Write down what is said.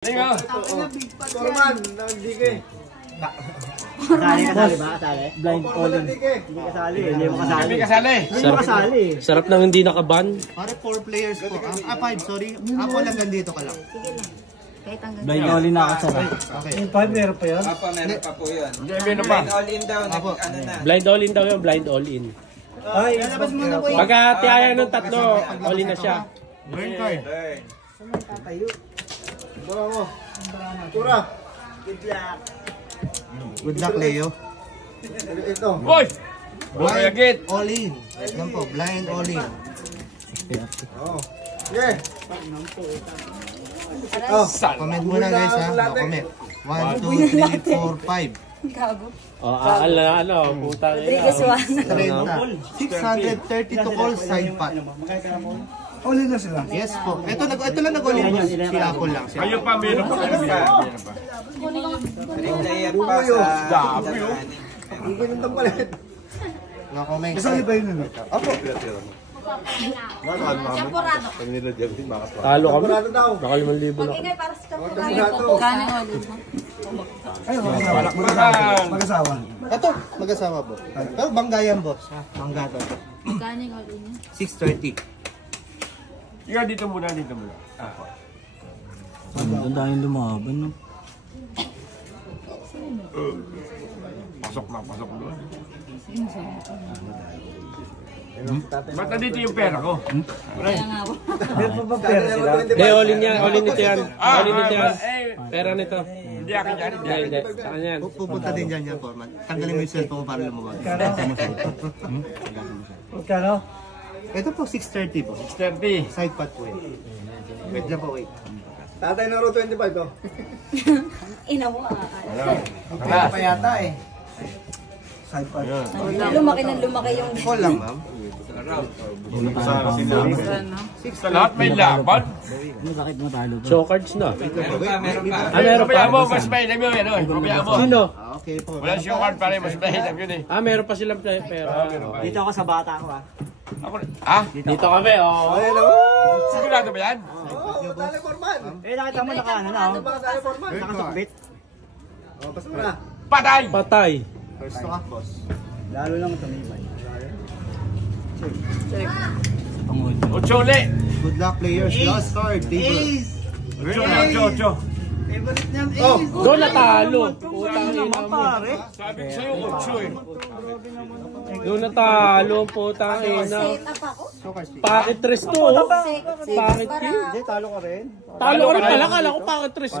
Torman, nagdige. Kasali ba? Kasali? Blind all-in. Hindi kasali. Hindi mo kasali. Hindi kasali. Hindi mo kasali. Sarap nang hindi nakaban. Pare 4 players po. 5, sorry. Ako lang nandito ka lang. Blind all-in na ako sa. Okay. Yung 5 meron pa yun? Meron pa po yun. Meron pa. Blind all-in daw. Ano na. Blind all-in daw yun, blind all-in. Ay, lalabas mo na po yun. Pagka tiyaya ng tatlo, all-in na siya. Burn card. Burn. Bravo. Tura. Good luck, Leo. Ito. Boy! Blind all-in. Yan po, blind all-in. Oh. Yeah. Comment muna guys ha. Comment. 1, 2, 3, 4, 5. Putang Rodriguez ina. 30. 630 to call side pot. All-in na sila. Yes po. Ito lang nag-all-in po. Si Apple lang. Kayo pa, meron pa. Meron pa. 3 player pa sa... Hindi nang tampalit. No comment. Kasali ba yun? Opo. Champurado. Talo kami. Sigurado daw. Baka 5,000 na. Ingay para sa champurado. Sigurado. Kaning ulit. Ay, mag-asawa. Ito, mag-asawa po. Pero banggayan boss. Bangga to. Kaning ulit. 630. Ikaw dito muna. Ang daming lumaban, no? Pasok doon. Ba't nandito yung pera ko? Kaya nga po. Meron pa ba pera sila? Hindi, all-in yan. All-in nito yan. All-in nito yan. Pera nito. Hindi akin yan. Hindi. Sa kanya yan. Pupunta din dyan yan, Foreman. Tanggalin mo yung cellphone mo para lumabas. Magkano? Ito po, 630 po. 30. Side pot po yun. Wait lang po, wait. Tatay ng Route 25 to. Ina mo Wala pa yata eh. Side pa. lumaki ng lumaki yung Call lang, ma'am. Sa lahat may laban. Masakit matalo pa. Show cards na. Meron pa. Meron Kapaya pa. mo, mas mainam yun. Kapaya mo. Sino? Okay po. Wala siya card pare, mas mainam yun eh. Meron pa silang pera. Dito ako sa bata ko, ah. Ako, Dito kami, oh. sigurado ba yan? Oo, dali Forman. Eh, nakita mo naka, ano na, oh. Dali Forman. Nakasakbit. Oh, pasok na. Patay! Patay. First to up, boss. Lalo lang tumibay. Ochole. Good luck, players. Last card. Table. Ocho. Doon natalo. Putang ina mo. Sabi ko sa'yo, ocho eh. Doon natalo. Putang ina. set up ako. Pakit tres to. Set Pakit para Hindi, talo ka rin. Talo ka rin pala. Kala ko pakit tres.